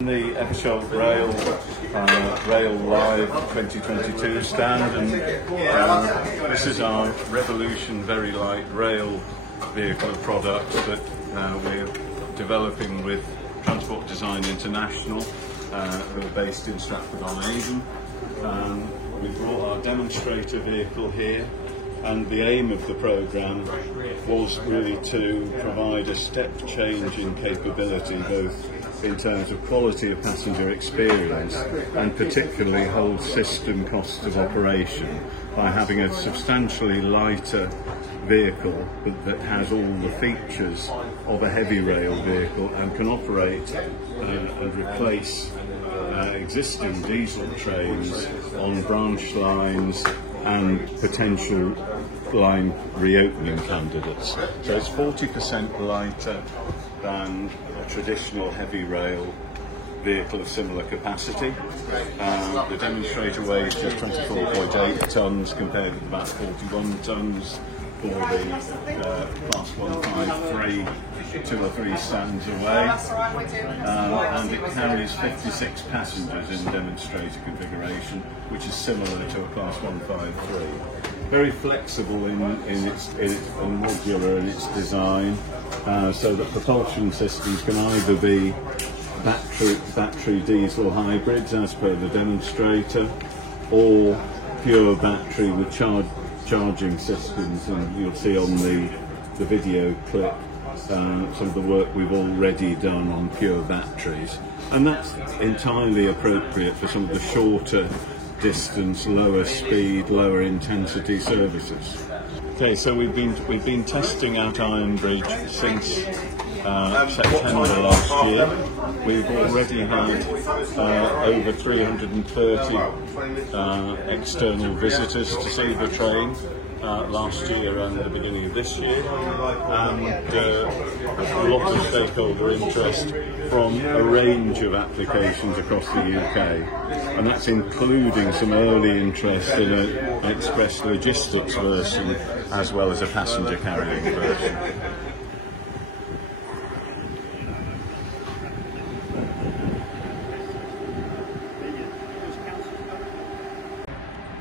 The Eversholt Rail Live 2022 stand, and this is our Revolution Very Light Rail vehicle product that we're developing with Transport Design International, who are based in Stratford-on-Avon. We brought our demonstrator vehicle here, and the aim of the programme was really to provide a step change in capability, both in terms of quality of passenger experience and particularly whole system cost of operation, by having a substantially lighter vehicle that has all the features of a heavy rail vehicle and can operate and replace existing diesel trains on branch lines and potential line reopening candidates. So it's 40% lighter than a traditional heavy rail vehicle of similar capacity. The demonstrator weighs just 24.8 tonnes compared with about 41 tonnes for the Class 153 2 or 3 stands away, and it carries 56 passengers in demonstrator configuration, which is similar to a Class 153. Very flexible in its and modular in its design, so that propulsion systems can either be battery diesel hybrids as per the demonstrator, or pure battery with charging systems, and you'll see on the video clip some of the work we've already done on pure batteries, and that's entirely appropriate for some of the shorter distance, lower speed, lower intensity services. Okay, so we've been testing out Ironbridge since September last year. We've already had over 330 external visitors to see the train last year and the beginning of this year, and a lot of stakeholder interest from a range of applications across the UK, and that's including some early interest in an express logistics version as well as a passenger carrying version.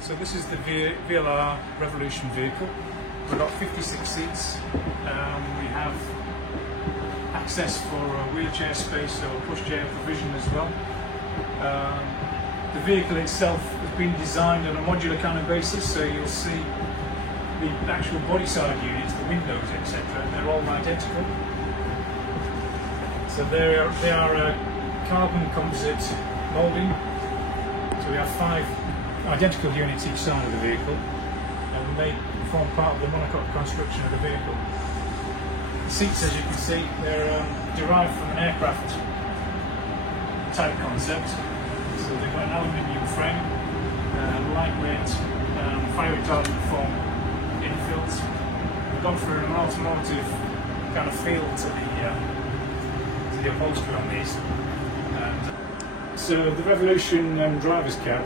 So this is the VLR Revolution vehicle. We've got 56 seats. We have access for wheelchair space or pushchair provision as well. The vehicle itself has been designed on a modular kind of basis, so you'll see the actual body side units, the windows, etc. They're all identical. So they are carbon composite moulding. So we have 5 identical units each side of the vehicle, and they form part of the monocoque construction of the vehicle. The seats, as you can see, they're derived from an aircraft type concept. So they've got an aluminium frame, lightweight, fire retardant foam infills. We've gone for an automotive kind of feel to the upholstery on these. So the Revolution driver's cab,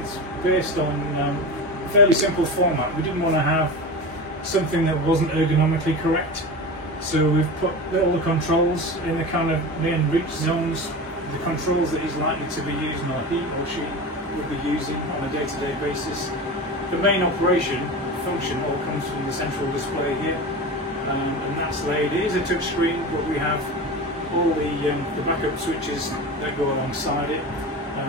it's based on a fairly simple format. We didn't want to have something that wasn't ergonomically correct, so we've put all the controls in the kind of main reach zones, the controls that he's likely to be using, or he or she will be using on a day-to-day basis. The main operation function all comes from the central display here, and that's laid. It is a touch screen, but we have all the backup switches that go alongside it.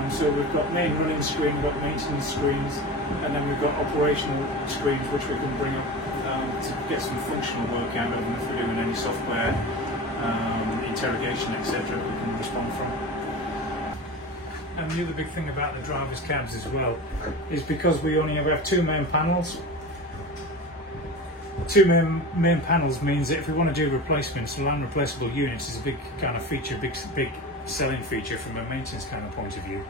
So we've got main running screen, we've got maintenance screens, and then we've got operational screens which we can bring up to get some functional work out of them if we're doing any software, interrogation, etc. we can respond from. And the other big thing about the driver's cabs as well is because we only ever have 2 main panels. 2 main panels means that if we want to do replacements, land replaceable units is a big kind of feature, big selling feature from a maintenance kind of point of view.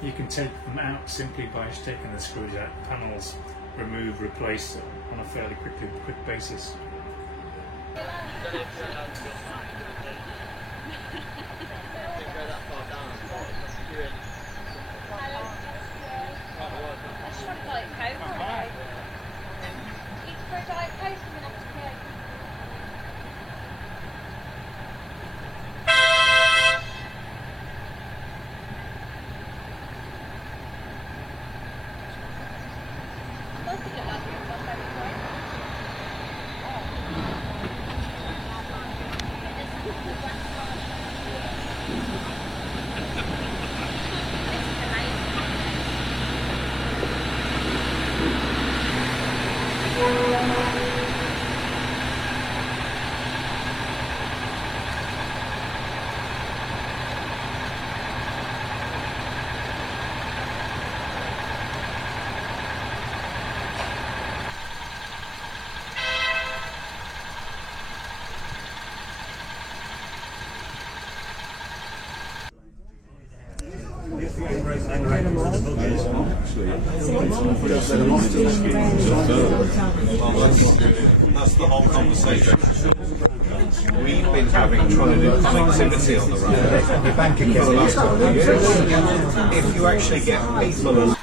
You can take them out simply by just taking the screws out, panels, remove, replace on a fairly quick basis. That's the whole conversation. We've been trying to do connectivity on the road for the last couple of years. If you actually get people